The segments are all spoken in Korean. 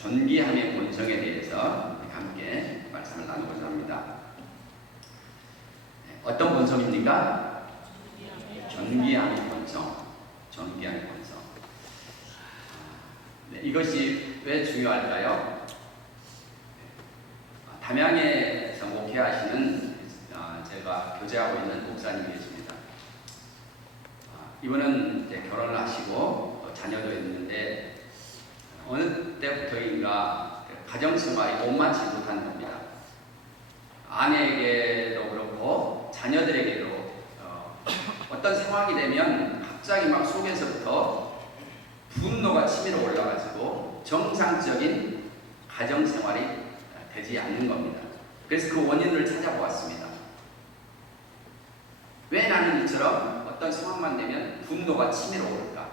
존귀함의 본성에 대해서 함께 말씀을 나누고자 합니다. 어떤 본성입니까? 존귀함의 본성. 존귀함의 본성. 이것이 왜 중요할까요? 담양에서 목회하시는 제가 교제하고 있는 목사님이 계십니다. 이분은 이제 결혼을 하시고 자녀도 있는데 어느 때부터인가 가정생활이 원만치 못한 겁니다. 아내에게도 그렇고 자녀들에게도 어떤 상황이 되면 갑자기 막 속에서부터 분노가 치밀어 올라가지고 정상적인 가정생활이 되지 않는 겁니다. 그래서 그 원인을 찾아보았습니다. 왜 나는 이처럼 어떤 상황만 되면 분노가 치밀어 오를까?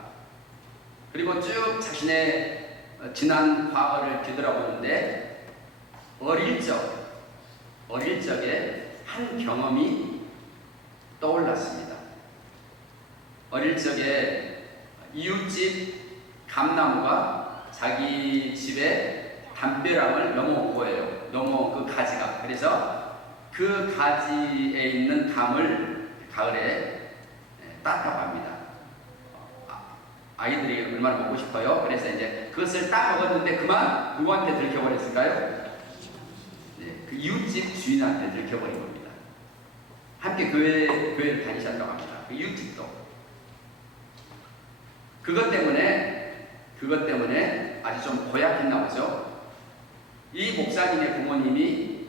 그리고 쭉 자신의 지난 과거를 뒤돌아보는데 어릴 적에 한 경험이 떠올랐습니다. 어릴 적에 이웃집 감나무가 자기 집에 담벼락을 넘어온 거예요. 넘어온 그 가지가. 그래서 그 가지에 있는 담을 가을에 땄다고 합니다. 아이들이 얼마나 먹고 싶어요? 그래서 이제 그것을 딱 먹었는데 그만 누구한테 들켜버렸을까요? 네, 그 이웃집 주인한테 들켜버린 겁니다. 함께 교회를 다니셨다고 합니다. 그 이웃집도. 그것 때문에 아주 좀 고약했나 보죠. 이 목사님의 부모님이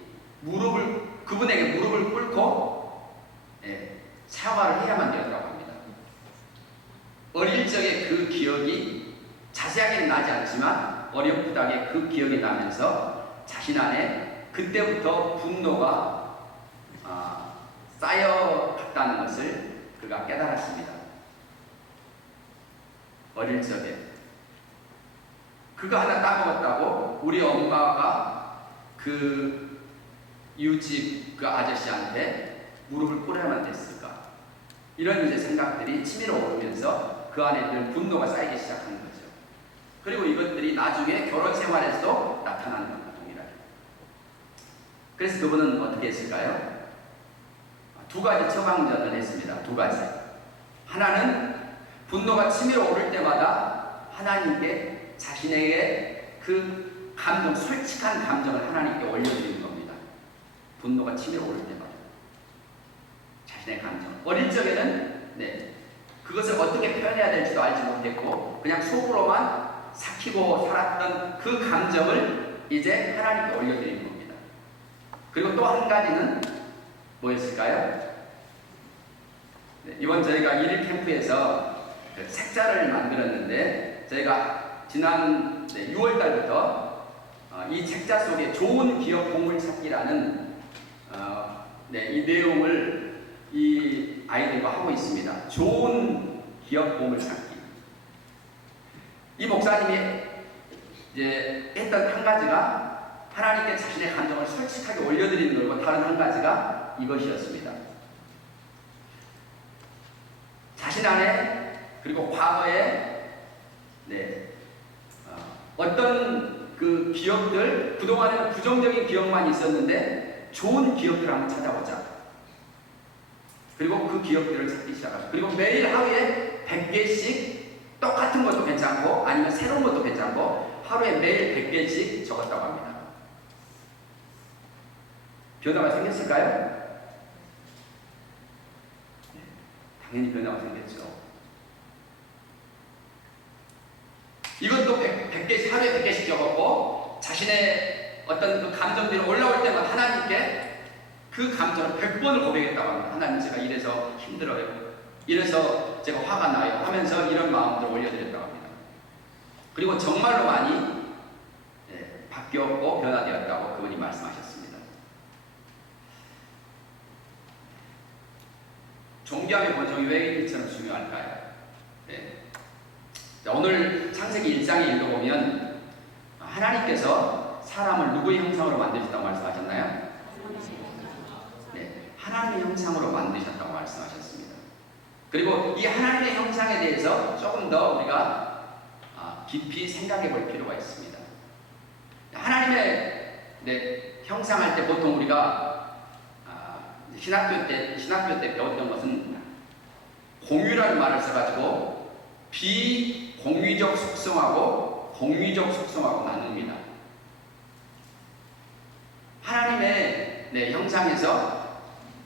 그분에게 무릎을 꿇고 사과를 해야만 되었다고 합니다. 어릴 적에 그 기억이 자세하게는 나지 않지만 어렴풋하게 그 기억이 나면서 자신 안에 그때부터 분노가 쌓여갔다는 것을 그가 깨달았습니다. 어릴 적에 그거 하나 따먹었다고 우리 엄마가 그 이웃집 그 아저씨한테 무릎을 꿇어야만 됐을까? 이런 이제 생각들이 치밀어 오르면서 그 안에 늘 분노가 쌓이기 시작하는 거죠. 그리고 이것들이 나중에 결혼 생활에서도 나타나는 겁니다. 동일하게. 그래서 그분은 어떻게 했을까요? 두 가지 처방전을 했습니다. 두 가지. 하나는 분노가 치밀어 오를 때마다 하나님께 자신에게 그 감정, 솔직한 감정을 하나님께 올려드리는 겁니다. 분노가 치밀어 오를 때마다. 자신의 감정. 어릴 적에는 그것을 어떻게 표현해야 될지도 알지 못했고 그냥 속으로만 삭히고 살았던 그 감정을 이제 하나님께 올려드리는 겁니다. 그리고 또 한 가지는 뭐였을까요? 이번 저희가 1일 캠프에서 책자를 만들었는데 저희가 지난 6월 달부터 이 책자 속에 좋은 기억 보물찾기라는 이 내용을 이 아이들과 하고 있습니다. 좋은 기억 보물찾기. 이 목사님이 이제 했던 한 가지가 하나님께 자신의 감정을 솔직하게 올려드리는 거고 다른 한 가지가 이것이었습니다. 자신 안에 그리고 과거에 어떤 그 기억들 그동안에는 부정적인 기억만 있었는데 좋은 기억들을 한번 찾아보자. 그리고 그 기억들을 찾기 시작하죠. 그리고 매일 하루에 100개씩 똑같은 것도 괜찮고 아니면 새로운 것도 괜찮고 하루에 매일 100개씩 적었다고 합니다. 변화가 생겼을까요? 당연히 변화가 생겼죠. 이것도 100개씩, 하루에 100개씩 적었고 자신의 어떤 그 감정들이 올라올 때마다 하나님께 그 감정을 100번을 고백했다고 합니다. 하나님 제가 이래서 힘들어요. 이래서 제가 화가 나요. 하면서 이런 마음들을 올려드렸다고 합니다. 그리고 정말로 많이 바뀌었고 변화되었다고 그분이 말씀하셨습니다. 존귀함의 본성이 왜 이처럼 중요할까요? 자, 오늘 창세기 1장에 읽어보면 하나님께서 사람을 누구의 형상으로 만드셨다고 말씀하셨나요? 하나님의 형상으로 만드셨다고 말씀하셨습니다. 그리고 이 하나님의 형상에 대해서 조금 더 우리가 깊이 생각해 볼 필요가 있습니다. 하나님의 형상할 때 보통 우리가 신학교 때 배웠던 것은 공유라는 말을 써가지고 비공유적 속성하고 공유적 속성하고 나눕니다. 하나님의 형상에서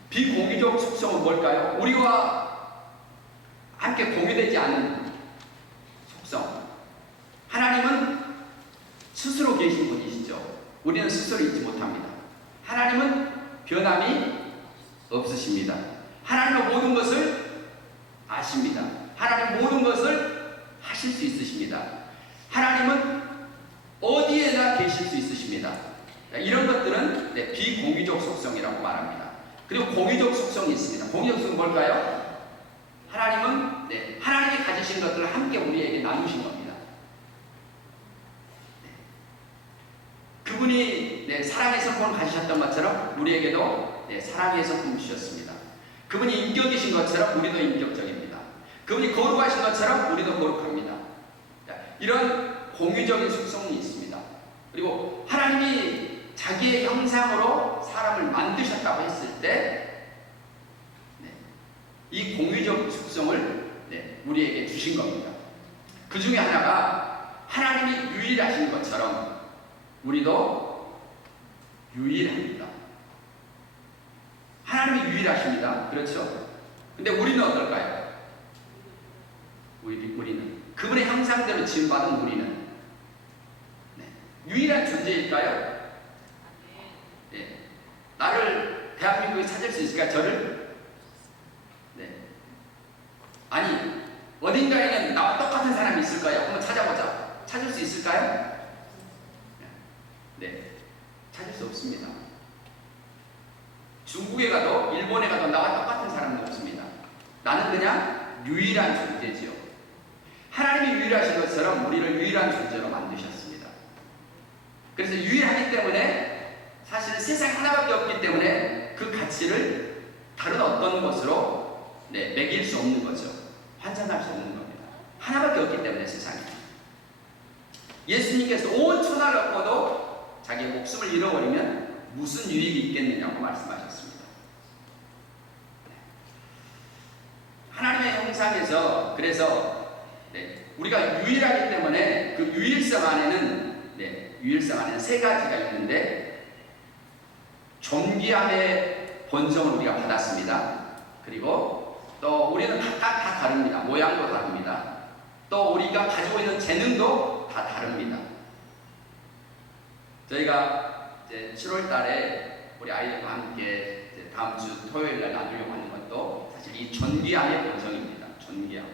비공유적 속성은 뭘까요? 우리와 함께 공유되지 않는 속성. 하나님은 스스로 계신 분이시죠. 우리는 스스로 있지 못합니다. 하나님은 변함이 없으십니다. 하나님은 모든 것을 아십니다. 하나님 모든 것을 하실 수 있으십니다. 하나님은 어디에나 계실 수 있으십니다. 이런 것들은 비공유적 속성이라고 말합니다. 그리고 공유적 속성이 있습니다. 공유적 속성은 뭘까요? 하나님은 하나님이 가지신 것들을 함께 우리에게 나누신 겁니다. 그분이 사랑의 성품을 가지셨던 것처럼 우리에게도 사랑의 성품을 주셨습니다. 그분이 인격이신 것처럼 우리도 인격적입니다. 그분이 거룩하신 것처럼 우리도 거룩합니다. 이런 공유적인 속성이 있습니다. 그리고 하나님이 자기의 형상으로 사람을 만드셨다고 했을 때 이 공유적 속성을 우리에게 주신 겁니다. 그 중에 하나가 하나님이 유일하신 것처럼 우리도 유일합니다. 하나님이 유일하십니다. 그렇죠? 근데 우리는 어떨까요? 우리는 그분의 형상대로 지음받은 우리는 유일한 존재일까요? 나를 대한민국에 찾을 수 있을까? 저를? 아니, 어딘가에는 나와 똑같은 사람이 있을까요? 한번 찾아보자. 찾을 수 있을까요? 찾을 수 없습니다. 중국에 가도 일본에 가도 나와 똑같은 사람은 없습니다. 나는 그냥 유일한 존재지요. 하나님이 유일하신 것처럼 우리를 유일한 존재로 만드셨습니다. 그래서 유일하기 때문에 사실 세상 하나밖에 없기 때문에 그 가치를 다른 어떤 것으로 매길 수 없는 거죠. 환산할 수 없는 겁니다. 하나밖에 없기 때문에 세상에. 예수님께서 온 천하를 얻고도 자기의 목숨을 잃어버리면 무슨 유익이 있겠느냐고 말씀하셨습니다. 하나님의 형상에서 그래서 우리가 유일하기 때문에 그 유일성 안에는 세 가지가 있는데 존귀함의 본성을 우리가 받았습니다. 그리고 또 우리는 각각 다 다릅니다. 모양도 다릅니다. 또 우리가 가지고 있는 재능도 다 다릅니다. 저희가 이제 7월 달에 우리 아이들과 함께 이제 다음 주 토요일 날 나누려고 하는 것도 사실 이 존귀함의 본성입니다. 존귀함.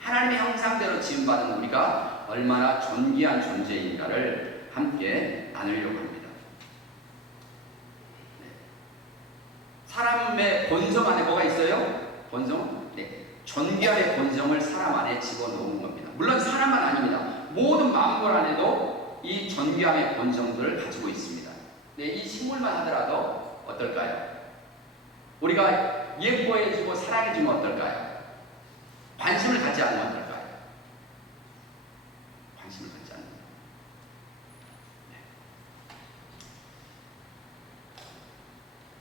하나님의 형상대로 지음받은 우리가 얼마나 존귀한 존재인가를 함께 나누려고 합니다. 사람의 본성 안에 뭐가 있어요? 본성? 존귀함의 본성을 사람 안에 집어넣는 겁니다. 물론 사람만 아닙니다. 모든 만물 안에도 이 존귀함의 본성들을 가지고 있습니다. 이 식물만 하더라도 어떨까요? 우리가 예뻐해주고 사랑해주면 어떨까요? 관심을 갖지 않으면 어떨까요? 관심을 갖지 않는다.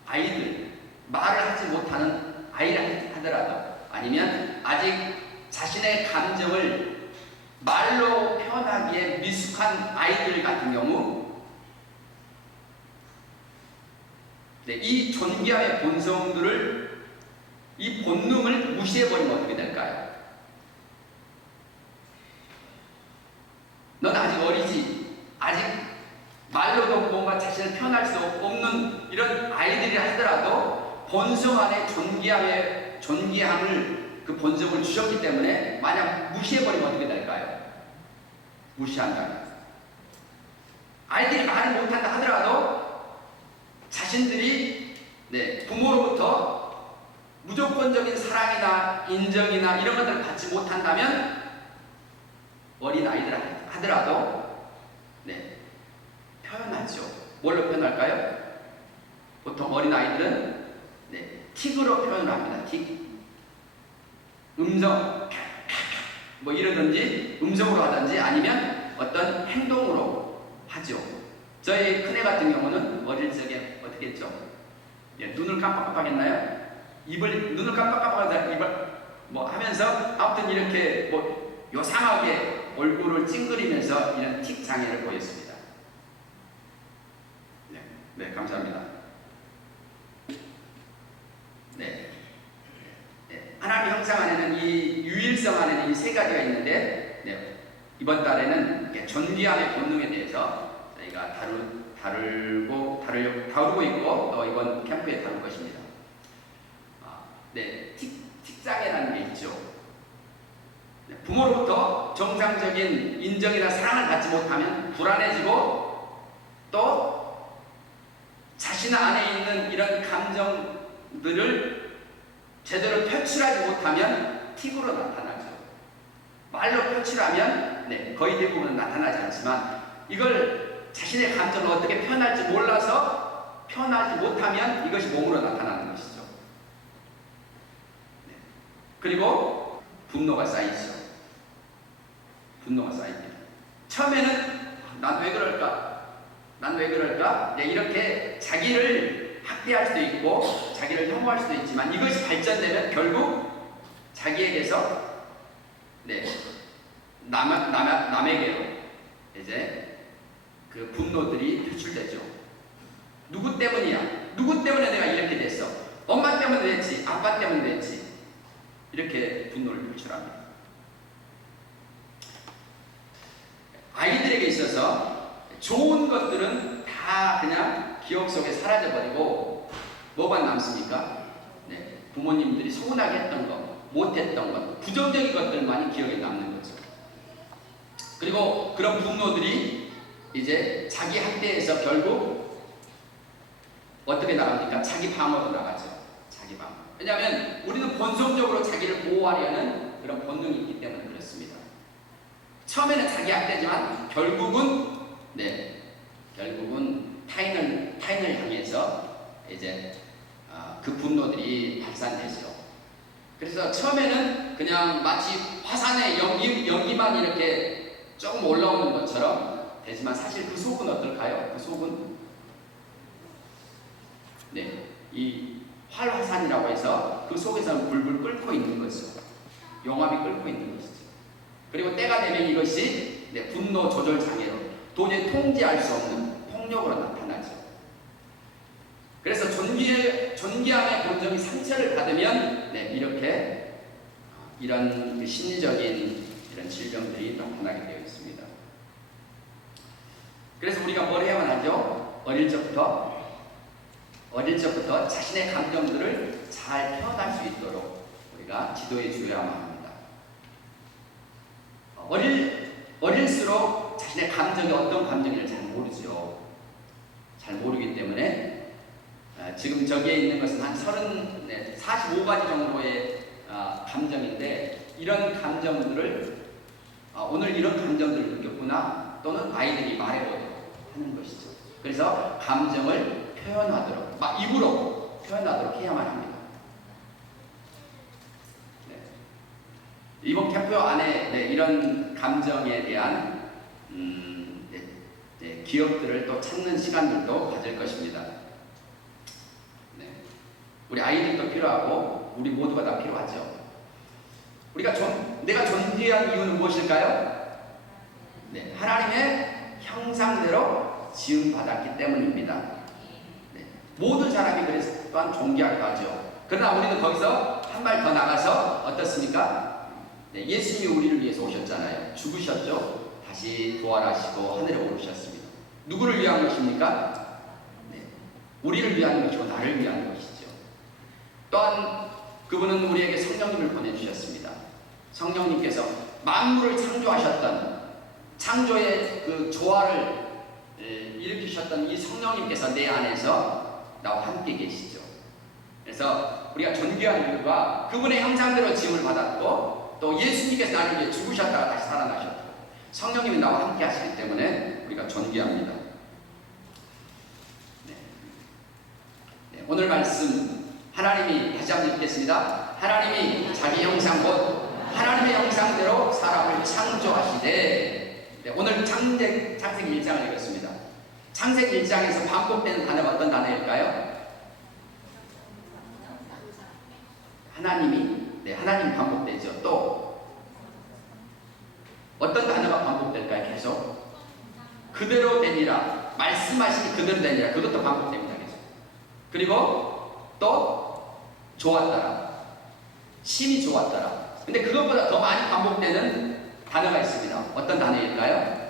아이들, 말을 하지 못하는 아이를 하더라도 아니면 아직 자신의 감정을 말로 표현하기에 미숙한 아이들 같은 경우 이 존귀함의 본성들을 이 본능을 무시해버리면 어떻게 될까요? 넌 아직 어리지. 아직 말로도 뭔가 자신을 표현할 수 없는 이런 아이들이 하더라도 본성 안에 존귀함을 그 본성을 주셨기 때문에 만약 무시해버리면 어떻게 될까요? 무시한다면 아이들이 말을 못한다 하더라도 자신들이 부모로부터 무조건적인 사랑이나 인정이나 이런 것들을 받지 못한다면 어린 아이들 하더라도 표현하죠. 뭘로 표현할까요? 보통 어린 아이들은 틱으로 표현을 합니다. 틱. 음성, 뭐 이러든지 음성으로 하든지 아니면 어떤 행동으로 하죠. 저희 큰애 같은 경우는 어릴 적에 어떻게 했죠? 예, 눈을 깜빡깜빡했나요? 눈을 깜빡깜빡하다 입을 뭐 하면서 아무튼 이렇게 뭐 요상하게 얼굴을 찡그리면서 이런 틱 장애를 보였습니다. 네, 감사합니다. 네. 하나님 형상 안에는 이 유일성 안에는 이 세 가지가 있는데, 네, 이번 달에는 존귀함의 본능에 대해서 저희가 다루고 있고 또 이번 캠프에 다룰 것입니다. 네, 틱장애라는 게 있죠. 네, 부모로부터 정상적인 인정이나 사랑을 받지 못하면 불안해지고 또 자신 안에 있는 이런 감정들을 제대로 표출하지 못하면 틱으로 나타나죠. 말로 표출하면 거의 대부분은 나타나지 않지만 이걸 자신의 감정을 어떻게 표현할지 몰라서 표현하지 못하면 이것이 몸으로 나타나는 것이죠. 그리고 분노가 쌓이죠. 분노가 쌓입니다. 처음에는 난 왜 그럴까? 이렇게 자기를 학대할 수도 있고 자기를 혐오할 수도 있지만 이것이 발전되면 결국 자기에게서 남에게로 이제 그 분노들이 표출되죠. 누구 때문이야? 누구 때문에 내가 이렇게 됐어? 엄마 때문에 됐지? 아빠 때문에 됐지? 이렇게 분노를 표출합니다. 아이들에게 있어서 좋은 것들은 다 그냥 기억 속에 사라져버리고 뭐만 남습니까? 부모님들이 서운하게 했던 것, 못했던 것, 부정적인 것들만이 기억에 남는 거죠. 그리고 그런 분노들이 이제 자기 학대에서 결국 어떻게 나갑니까? 자기 방어로 나가죠. 자기 방어. 왜냐하면 우리는 본성적으로 자기를 보호하려는 그런 본능이 있기 때문에 그렇습니다. 처음에는 자기 학대지만 결국은 타인을 향해서 이제 그 분노들이 발산되죠. 그래서 처음에는 그냥 마치 화산의 연기만 이렇게 조금 올라오는 것처럼 되지만 사실 그 속은 어떨까요? 그 속은 이 활화산이라고 해서 그 속에서 불불 끓고 있는 거죠. 용암이 끓고 있는 것이죠. 그리고 때가 되면 이것이 분노 조절 장애로 도저히 통제할 수 없는 폭력으로 나타나죠. 그래서 존귀함의 본성이 상처를 받으면 이런 그 심리적인 이런 질병들이 나타나게 되어 있습니다. 그래서 우리가 뭘 해야만 하죠? 어릴 적부터 자신의 감정들을 잘 표현할 수 있도록 우리가 지도해 주어야만 합니다. 어릴수록 자신의 감정이 어떤 감정인지 잘 모르죠. 잘 모르기 때문에 지금 저기에 있는 것은 한 45가지 정도의 감정인데 이런 감정들을 오늘 이런 감정들을 느꼈구나 또는 아이들이 말해보도록 하는 것이죠. 그래서 감정을 표현하도록 입으로 표현하도록 해야만 합니다. 이번 캠프 안에 이런 감정에 대한 기억들을 또 찾는 시간들도 가질 것입니다. 우리 아이들도 필요하고 우리 모두가 다 필요하죠. 내가 존귀한 이유는 무엇일까요? 하나님의 형상대로 지음받았기 때문입니다. 모든 사람이 그래서 또한 존귀하기도 하죠. 그러나 우리는 거기서 한 발 더 나가서 어떻습니까? 예수님이 우리를 위해서 오셨잖아요. 죽으셨죠. 다시 부활하시고 하늘에 오르셨습니다. 누구를 위한 것입니까? 우리를 위한 것이고 나를 위한 것이죠. 또한 그분은 우리에게 성령님을 보내주셨습니다. 성령님께서 만물을 창조하셨던 창조의 그 조화를 일으키셨던 이 성령님께서 내 안에서 나와 함께 계시죠. 그래서 우리가 존귀한 이유가 그분의 형상대로 지음을 받았고 또 예수님께서 나를 위해 죽으셨다가 다시 살아나셨고 성령님이 나와 함께 하시기 때문에 우리가 존귀합니다. 오늘 말씀 하나님이 다시 한번 읽겠습니다. 하나님이 자기 형상 곧 하나님의 형상대로 사람을 창조하시되 오늘 창세기 1장을 읽었습니다. 창세기 1장에서 반복되는 단어가 어떤 단어일까요? 하나님이 반복되죠. 또 어떤 단어가 반복될까요? 계속 그대로 되니라, 말씀하시니 그대로 되니라, 그것도 반복됩니다. 계속. 그리고 또 좋았더라, 심히 좋았더라. 근데 그것보다 더 많이 반복되는 단어가 있습니다. 어떤 단어일까요?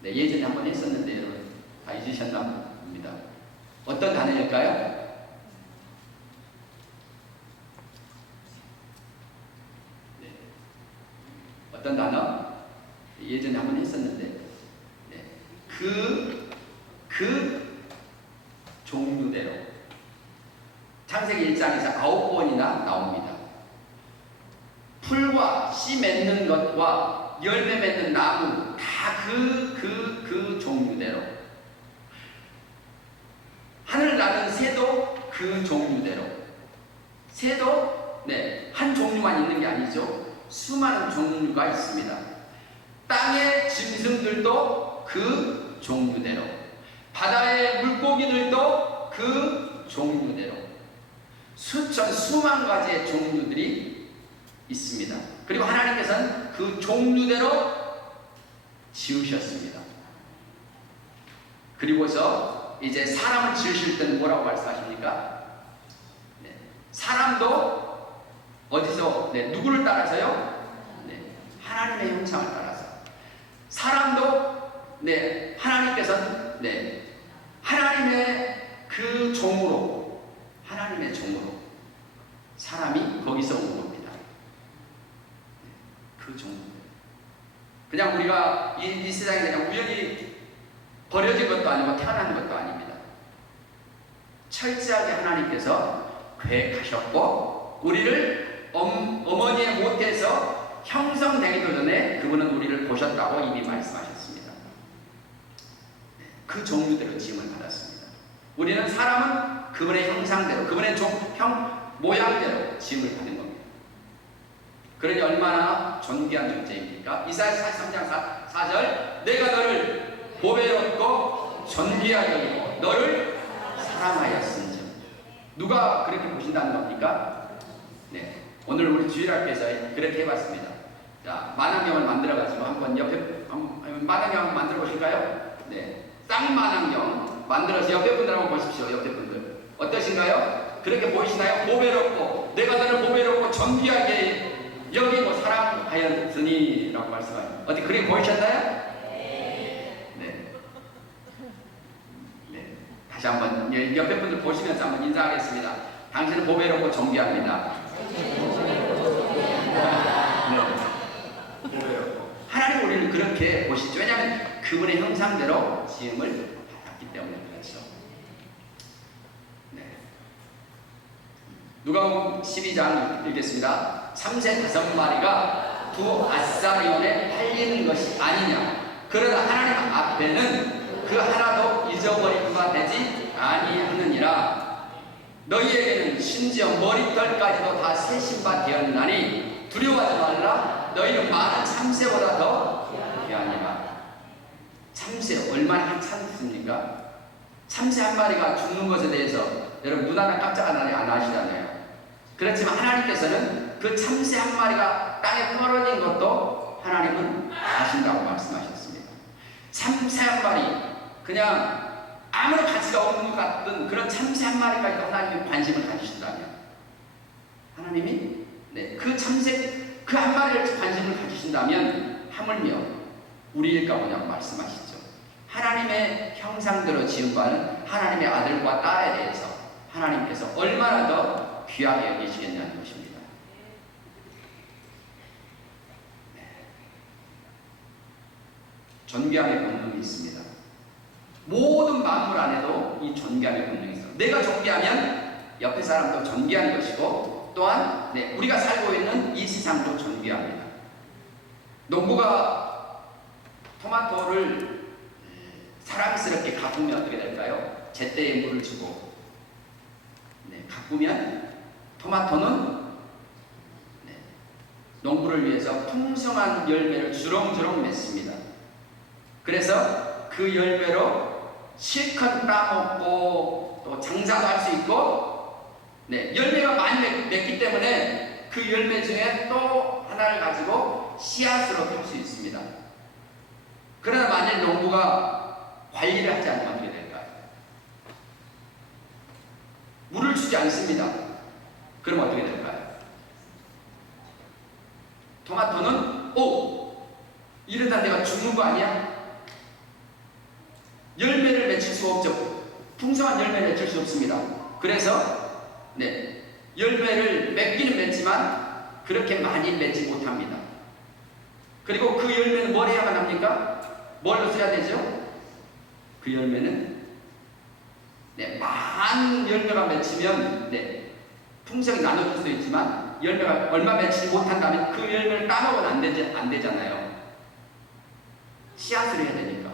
네, 예전에 한번 했었는데 여러분 다 잊으셨나 봅니다. 어떤 단어일까요? 네. 어떤 단어? 예전에 한번 했었는데, 네. 그 종류대로 창세기 1장에서 9번이나 나옵니다. 풀과 씨 맺는 것과 열매 맺는 나무 다 그 종류대로, 하늘 나는 새도 그 종류대로, 새도 한 종류만 있는 게 아니죠. 수많은 종류가 있습니다. 땅의 짐승들도 그 종류대로, 바다의 물고기들도 그 종류대로 수만 가지의 종류들이 있습니다. 그리고 하나님께서는 그 종류대로 지으셨습니다. 그리고서 이제 사람을 지으실 때는 뭐라고 말씀하십니까? 네. 사람도 어디서, 누구를 따라서요? 하나님의 형상을 따라서. 사람도 하나님께서는 하나님의 그 종으로, 하나님의 종으로 사람이 거기서 온 겁니다. 그 종. 그냥 우리가 이 세상에 그냥 우연히 버려진 것도 아니고 태어난 것도 아닙니다. 철저하게 하나님께서 계획하셨고, 우리를 어머니의 모태에서 형성되기도 전에 그분은 우리를 보셨다고 이미 말씀하셨습니다. 그 종류대로 지음을 받았습니다. 우리는 사람은 그분의 형상대로, 그분의 모양대로 지음을 받은 겁니다. 그러니 얼마나 존귀한 존재입니까? 이사야 43장 4절, 내가 너를 보배롭고 존귀하게 여기고 너를 사랑하였은즉. 누가 그렇게 보신다는 겁니까? 오늘 우리 주일학교에서 그렇게 해봤습니다. 자, 만환경을 만들어가지고 한번 옆에 만환경 만들어 보실까요? 쌍 만환경 만들어서 옆에 분들 한번 보십시오. 옆에 분들 어떠신가요? 그렇게 보이시나요? 보배롭고, 내가 너를 보배롭고 존귀하게 여기고 사랑하였으니 라고 말씀하셨어요. 어디 그렇게 보이셨나요? 다시 한번 옆에 분들 보시면서 한번 인사하겠습니다. 당신은 보배롭고 존귀합니다. 보배롭고. 하나님 우리를 그렇게 보시죠. 왜냐하면 그분의 형상대로 지음을 받았기 때문에 그렇죠. 누가복음 12장 읽겠습니다. 참새 5마리가 두 아사리온에 팔리는 것이 아니냐. 그러나 하나님 앞에는 그 하나도 잊어버린 바 되지 아니하느니라. 너희에게는 심지어 머리털까지도 다 세신 바 되었나니 두려워하지 말라. 너희는 많은 참새보다 더 귀하니라. 참새 얼마나 하찮습니까? 참새 한 마리가 죽는 것에 대해서 여러분 눈 하나 깜짝 안 하시잖아요. 그렇지만 하나님께서는 그 참새 한 마리가 땅에 떨어진 것도 하나님은 아신다고 말씀하셨습니다. 참새 한 마리, 그냥 아무런 가치가 없는 것 같은 그런 참새 한 마리까지도 하나님이 관심을 가지신다면, 하나님이 그 참새 그 한 마리를 관심을 가지신다면 하물며 우리일까 뭐냐고 말씀하시죠. 하나님의 형상대로 지음받은 하나님의 아들과 딸에 대해서 하나님께서 얼마나 더 귀하게 여기시겠냐는 것입니다. 존귀함의 본능이 있습니다. 모든 만물 안에도 이 존귀함의 본능이 있어요. 내가 존귀하면 옆에 사람도 존귀한 것이고, 또한 우리가 살고 있는 이 세상도 존귀합니다. 농부가 토마토를 사랑스럽게 가꾸면 어떻게 될까요? 제때에 물을 주고 가꾸면 토마토는 농부를 위해서 풍성한 열매를 주렁주렁 맺습니다. 그래서 그 열매로 실컷 따먹고 또 장사도 할 수 있고, 네, 열매가 많이 맺기 때문에 그 열매 중에 또 하나를 가지고 씨앗으로 필 수 있습니다. 그러나 만일 농부가 관리를 하지 않으면 어떻게 될까요? 물을 주지 않습니다. 그럼 어떻게 될까요? 토마토는 이러다 내가 죽는 거 아니야? 열매를 맺힐 수가 없죠. 풍성한 열매를 맺힐 수 없습니다. 그래서 네, 열매를 맺기는 맺지만 그렇게 많이 맺지 못합니다. 그리고 그 열매는 뭘 해야만 합니까? 뭘로 써야 되죠? 그 열매는 네, 많은 열매가 맺히면 네, 풍성이 나눠줄 수도 있지만 열매가 얼마 맺히지 못한다면 그 열매를 따먹으면 안 되잖아요. 씨앗을 해야 되니까.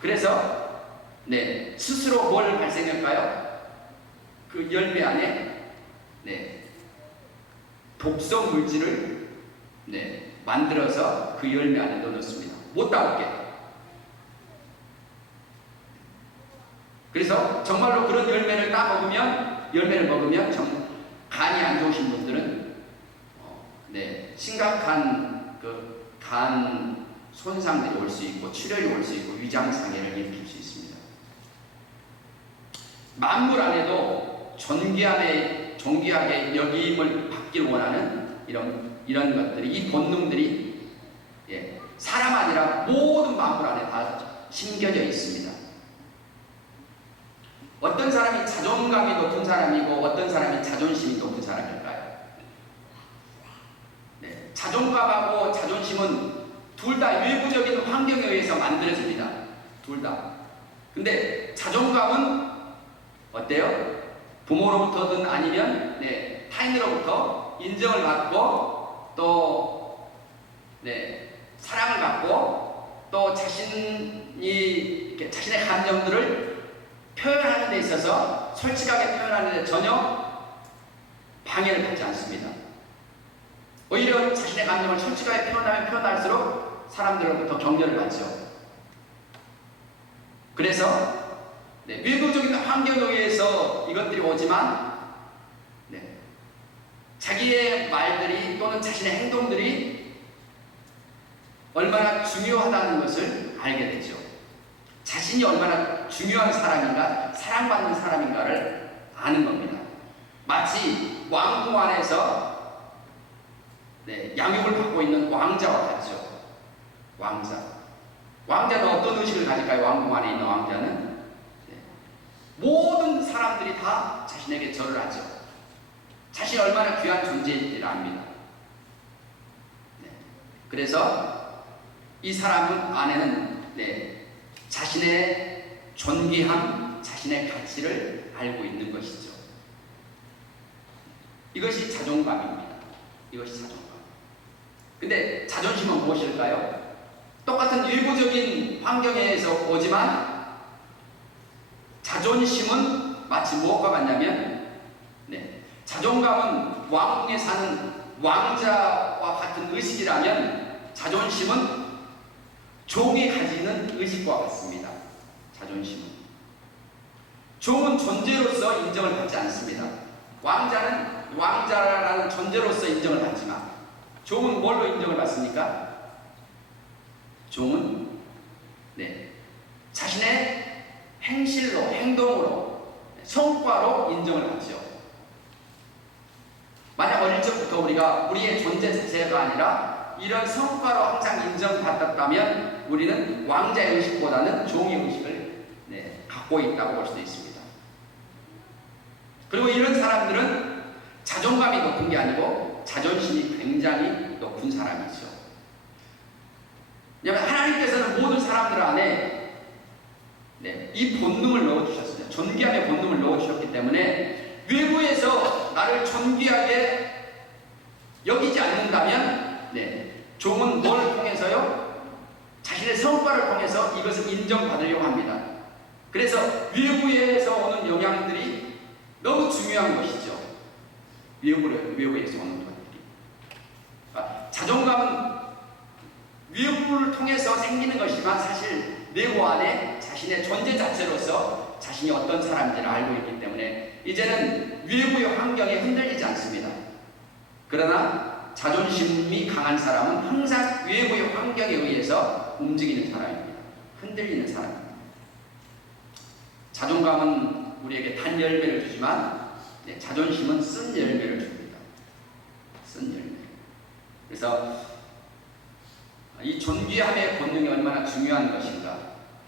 그래서 네, 스스로 뭘 발생할까요? 그 열매 안에 네, 독성 물질을 네, 만들어서 그 열매 안에 넣어놓습니다. 못 따먹게. 그래서 정말로 그런 열매를 먹으면 간이 안 좋으신 분들은 네, 심각한 그 간 손상들이 올 수 있고 출혈이 올 수 있고 위장장애를 일으킬 수 있습니다. 만물 안에도 존귀하게 여김을 받길 원하는 이런 것들이, 이 본능들이 예, 사람 아니라 모든 만물 안에 다 심겨져 있습니다. 어떤 사람이 자존감이 높은 사람이고 어떤 사람이 자존심이 높은 사람일까요? 네, 자존감하고 자존심은 둘 다 외부적인 환경에 의해서 만들어집니다. 둘 다. 근데 자존감은 어때요? 부모로부터든 아니면 네, 타인으로부터 인정을 받고 또 네, 사랑을 받고 또 자신의 감정들을 표현하는 데 있어서 솔직하게 표현하는 데 전혀 방해를 받지 않습니다. 오히려 자신의 감정을 솔직하게 표현하면 표현할수록 사람들로부터 격려를 받죠. 그래서 네, 외부적인 환경에 의해서 이것들이 오지만 네, 자기의 말들이 또는 자신의 행동들이 얼마나 중요하다는 것을 알게 되죠. 자신이 얼마나 중요한 사람인가, 사랑받는 사람인가를 아는 겁니다. 마치 왕궁 안에서 네, 양육을 받고 있는 왕자와 같죠. 왕자는 어떤 의식을 가질까요? 왕궁 안에 있는 왕자는 네, 모든 사람들이 다 자신에게 절을 하죠. 자신이 얼마나 귀한 존재인지를 압니다. 네, 그래서 이 사람 안에는 네, 자신의 존귀함, 자신의 가치를 알고 있는 것이죠. 이것이 자존감입니다. 이것이 자존감. 근데 자존심은 무엇일까요? 똑같은 외부적인 환경에 의해서 오지만 자존심은 마치 무엇과 같냐면 네, 자존감은 왕궁에 사는 왕자와 같은 의식이라면 자존심은 종이 가지는 의식과 같습니다. 자존심은. 종은 존재로서 인정을 받지 않습니다. 왕자는 왕자라는 존재로서 인정을 받지만 종은 뭘로 인정을 받습니까? 종은 네, 자신의 행실로, 행동으로, 성과로 인정을 받죠. 만약 어릴 적부터 우리가 우리의 존재 자체가 아니라 이런 성과로 항상 인정받았다면 우리는 왕자의 의식보다는 종의 의식을 네, 갖고 있다고 볼 수도 있습니다. 그리고 이런 사람들은 자존감이 높은 게 아니고 자존심이 굉장히 높은 사람이죠. 왜냐하면 하나님께서는 모든 사람들 안에 네, 이 본능을 넣어주셨습니다. 존귀함의 본능을 넣어주셨기 때문에 외부에서 나를 존귀하게 여기지 않는다면 네, 종은 뭘 통해서요? 자신의 성과를 통해서 이것을 인정받으려고 합니다. 그래서 외부에서 오는 영향들이 너무 중요한 것이죠. 외부에서 오는 것들이. 자존감은 외부를 통해서 생기는 것이지만 사실 내고 안에 자신의 존재 자체로서 자신이 어떤 사람인지를 알고 있기 때문에 이제는 외부의 환경에 흔들리지 않습니다. 그러나 자존심이 강한 사람은 항상 외부의 환경에 의해서 움직이는 사람입니다. 흔들리는 사람입니다. 자존감은 우리에게 단 열매를 주지만 자존심은 쓴 열매를 줍니다. 쓴 열매. 그래서 이 존귀함의 본능이 얼마나 중요한 것인가.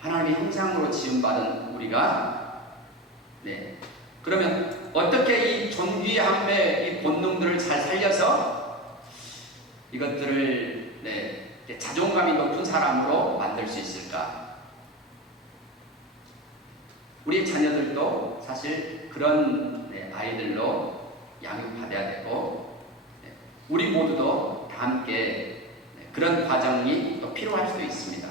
하나님의 형상으로 지음받은 우리가 그러면 어떻게 이 존귀함의 이 본능들을 잘 살려서 이것들을 자존감이 높은 사람으로 만들 수 있을까? 우리 자녀들도 사실 그런 아이들로 양육받아야 되고 우리 모두도 다 함께 그런 과정이 또 필요할 수도 있습니다.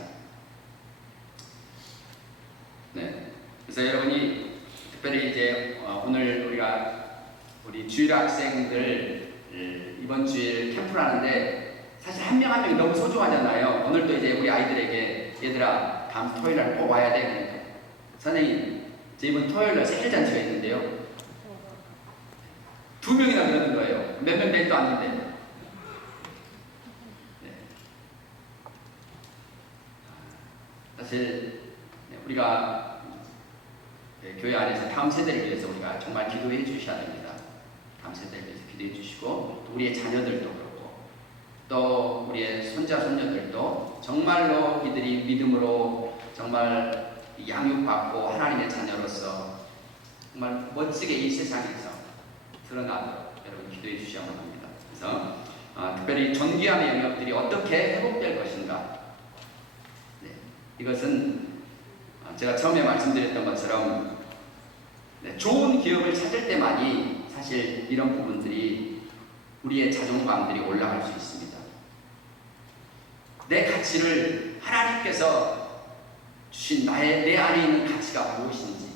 그래서 여러분이 특별히 이제 오늘 우리 주일 학생들 이번 주일 캠프를 하는데 사실 한 명 한 명이 너무 소중하잖아요. 오늘도 이제 우리 아이들에게 얘들아 다음 토요일 날 꼭 와야 돼. 그러니까 선생님 저 이번 토요일 날 생일 잔치가 있는데요. 2명이나 그러는 거예요. 몇 명 될도 않는데. 사실 우리가 교회 안에서 다음 세대를 위해서 우리가 정말 기도해 주셔야 됩니다. 다음 세대를 위해서 기도해 주시고 또 우리의 자녀들도 그렇고 또 우리의 손자 손녀들도 정말로 이들이 믿음으로 정말 양육받고 하나님의 자녀로서 정말 멋지게 이 세상에서 드러나도록 여러분 기도해 주셔야만 합니다. 그래서 특별히 존귀함의 영역들이 어떻게 회복될 것인가. 이것은 제가 처음에 말씀드렸던 것처럼 좋은 기업을 찾을 때만이 사실 이런 부분들이 우리의 자존감들이 올라갈 수 있습니다. 내 가치를 하나님께서 주신 내 안에 있는 가치가 무엇인지,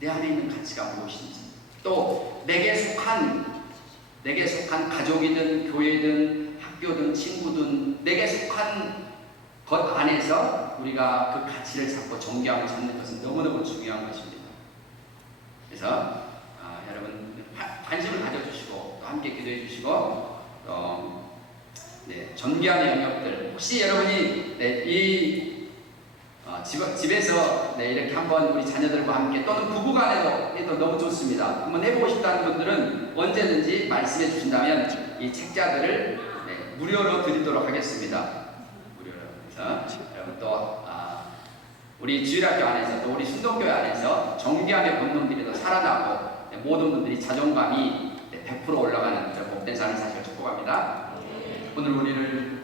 내 안에 있는 가치가 무엇인지, 또 내게 속한 가족이든 교회든 학교든 친구든 내게 속한 것 안에서 우리가 그 가치를 찾고 존경을 찾는 것은 너무너무 중요한 것입니다. 그래서 여러분 관심을 가져주시고 또 함께 기도해 주시고 존귀함의 영역들 혹시 여러분이 집에서 이렇게 한번 우리 자녀들과 함께 또는 부부간에도 해도 너무 좋습니다. 한번 해보고 싶다는 분들은 언제든지 말씀해 주신다면 이 책자들을 무료로 드리도록 하겠습니다. 여러분 또 우리 주일학교 안에서 또 우리 순동교회 안에서 존귀함의 본능들이 더 살아나고 모든 분들이 자존감이 100% 올라가는 그런 복된 삶을 사실 축복합니다. 오늘 우리를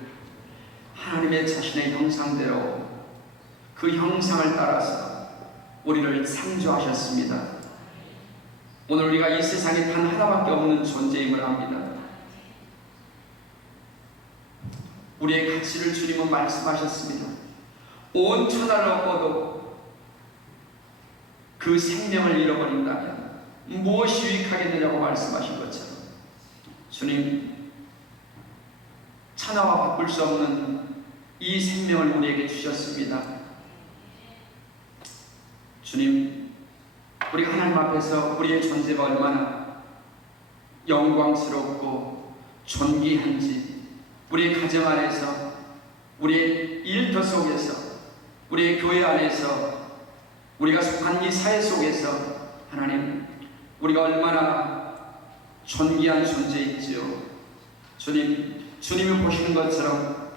하나님의 자신의 형상대로 그 형상을 따라서 우리를 창조하셨습니다. 오늘 우리가 이 세상에 단 하나밖에 없는 존재임을 압니다. 우리의 가치를 주님은 말씀하셨습니다. 온 천하를 얻고도 그 생명을 잃어버린다면 무엇이 유익하겠느냐고 말씀하신 것처럼 주님 천하와 바꿀 수 없는 이 생명을 우리에게 주셨습니다. 주님, 우리가 하나님 앞에서 우리의 존재가 얼마나 영광스럽고 존귀한지 우리의 가정 안에서 우리의 일터 속에서 우리의 교회 안에서 우리가 속한 이 사회 속에서 하나님 우리가 얼마나 존귀한 존재인지요. 주님이 보시는 것처럼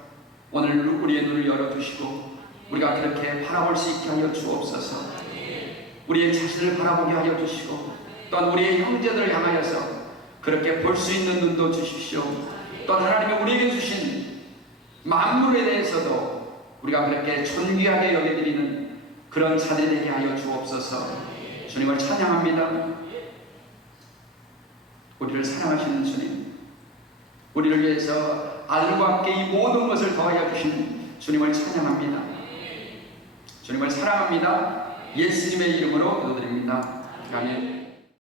오늘 우리의 눈을 열어주시고 우리가 그렇게 바라볼 수 있게 하여 주옵소서. 우리의 자신을 바라보게 하여 주시고 또한 우리의 형제들을 향하여서 그렇게 볼 수 있는 눈도 주십시오. 또한 하나님이 우리에게 주신 만물에 대해서도 우리가 그렇게 존귀하게 여겨드리는 그런 자들이 되게 하여 주옵소서. 주님을 찬양합니다. 우리를 사랑하시는 주님, 우리를 위해서 아들과 함께 이 모든 것을 더하여 주신 주님을 찬양합니다. 주님을 사랑합니다. 예수님의 이름으로 기도드립니다. 아멘.